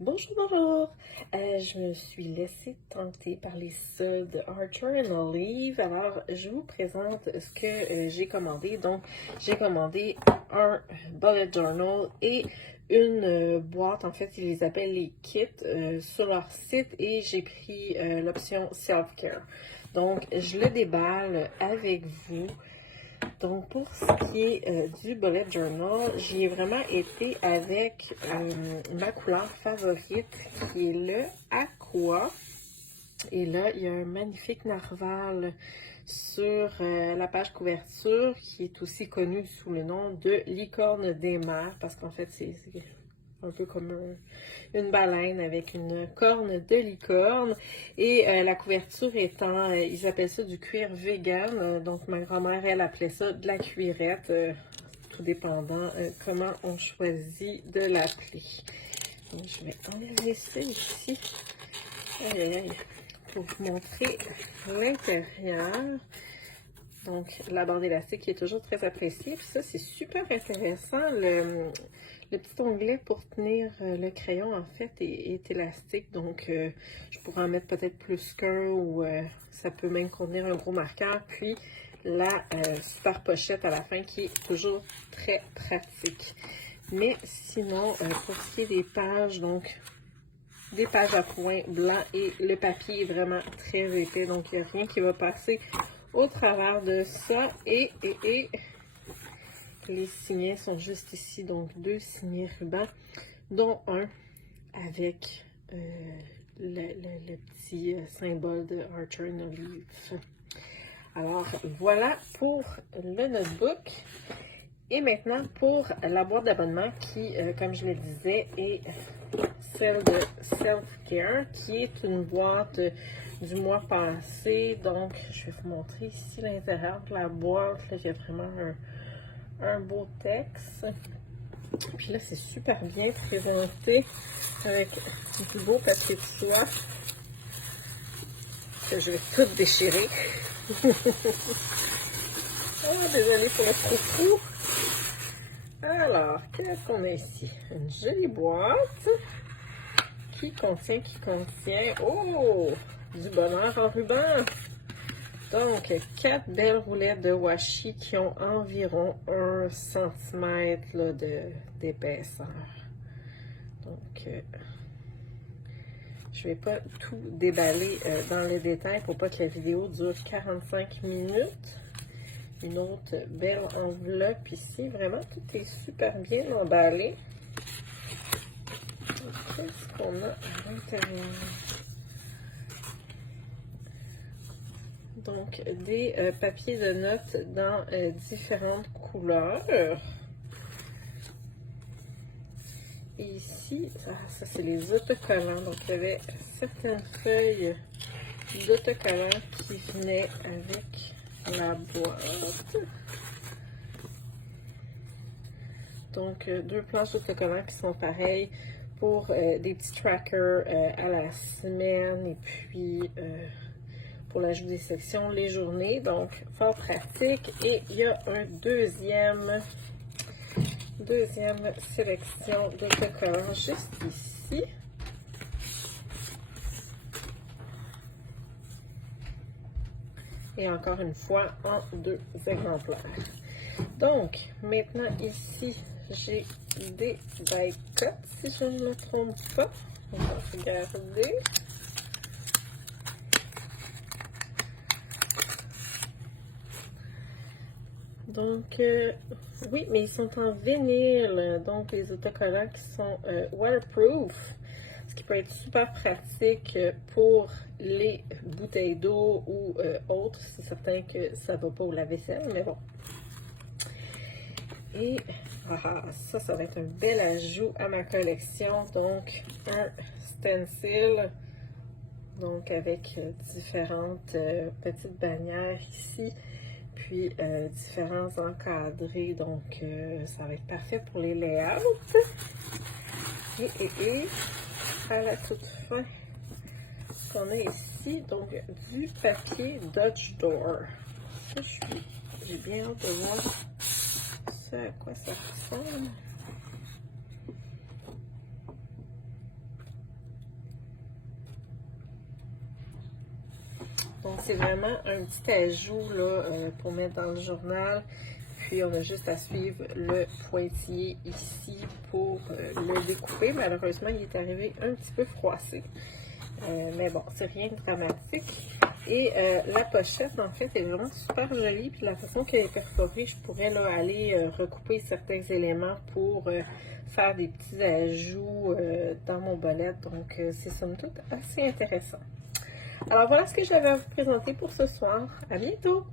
Bonjour, bonjour! Je me suis laissée tenter par les soldes de Archer and Olive. Alors, je vous présente ce que j'ai commandé. Donc, j'ai commandé un bullet journal et une boîte. En fait, ils les appellent les kits sur leur site et j'ai pris l'option Self-Care. Donc, je le déballe avec vous. Donc, pour ce qui est du bullet journal, j'y ai vraiment été avec ma couleur favorite qui est le aqua. Et là, il y a un magnifique narval sur la page couverture qui est aussi connu sous le nom de licorne des mers parce qu'en fait, c'est un peu comme une baleine avec une corne de licorne. Et la couverture étant, ils appellent ça du cuir vegan. Donc ma grand-mère, elle appelait ça de la cuirette, tout dépendant comment on choisit de l'appeler. Donc je vais enlever ça ici. Aïe, aïe, aïe. Pour vous montrer l'intérieur. Donc, la bande élastique qui est toujours très appréciée. Puis ça, c'est super intéressant. Le petit onglet pour tenir le crayon, en fait, est élastique. Donc, je pourrais en mettre peut-être plus qu'un ou ça peut même contenir un gros marqueur. Puis, la super pochette à la fin qui est toujours très pratique. Mais sinon, pour ce qui est des pages, donc, des pages à point blanc et le papier est vraiment très épais. Donc, il n'y a rien qui va passer au travers de ça. Et les signets sont juste ici. Donc, deux signets rubans, dont un avec le petit symbole de Archer and Olive. Alors, voilà pour le notebook. Et maintenant, pour la boîte d'abonnement qui, comme je le disais, est celle de Self-Care, qui est une boîte du mois passé. Donc, je vais vous montrer ici l'intérieur de la boîte. Là, il y a vraiment un beau texte. Puis là, c'est super bien présenté avec du beau papier de soie que je vais tout déchirer. Oh, désolée pour le froufrou. Alors, qu'est-ce qu'on a ici? Une jolie boîte qui contient, oh, du bonheur en ruban. Donc, 4 belles roulettes de washi qui ont environ 1 cm d'épaisseur. Donc, je ne vais pas tout déballer dans le détail pour pas que la vidéo dure 45 minutes. Une autre belle enveloppe ici. Vraiment, tout est super bien emballé. Qu'est-ce qu'on a à l'intérieur? Donc, des papiers de notes dans différentes couleurs. Et ici, ça c'est les autocollants. Donc, il y avait certaines feuilles d'autocollants qui venaient avec la boîte. Donc, deux planches d'autocollants qui sont pareilles pour des petits trackers à la semaine et puis pour l'ajout des sections, les journées. Donc, fort pratique. Et il y a un deuxième sélection d'autocollants juste ici. Et encore une fois, en 2 exemplaires. Donc, maintenant ici, j'ai des die cuts, si je ne me trompe pas. On va regarder. Donc, oui, mais ils sont en vinyle. Donc, les autocollants qui sont waterproof. Ce qui peut être super pratique pour les bouteilles d'eau ou autres. C'est certain que ça ne va pas au lave-vaisselle, mais bon. Et ça va être un bel ajout à ma collection. Donc, un stencil. Donc, avec différentes petites bannières ici. Puis, différents encadrés. Donc, ça va être parfait pour les layouts. Et à la toute fin, ce qu'on a ici, donc, du papier Dutch Door. Ça, j'ai bien hâte de voir ça, à quoi ça ressemble. Donc, c'est vraiment un petit ajout là, pour mettre dans le journal. Puis, on a juste à suivre le pointillé ici pour le découper. Malheureusement, il est arrivé un petit peu froissé. Mais bon, c'est rien de dramatique. Et la pochette, en fait, est vraiment super jolie. Puis la façon qu'elle est perforée, je pourrais là, aller recouper certains éléments pour faire des petits ajouts dans mon bonnet. Donc, c'est somme toute assez intéressant. Alors, voilà ce que j'avais à vous présenter pour ce soir. À bientôt!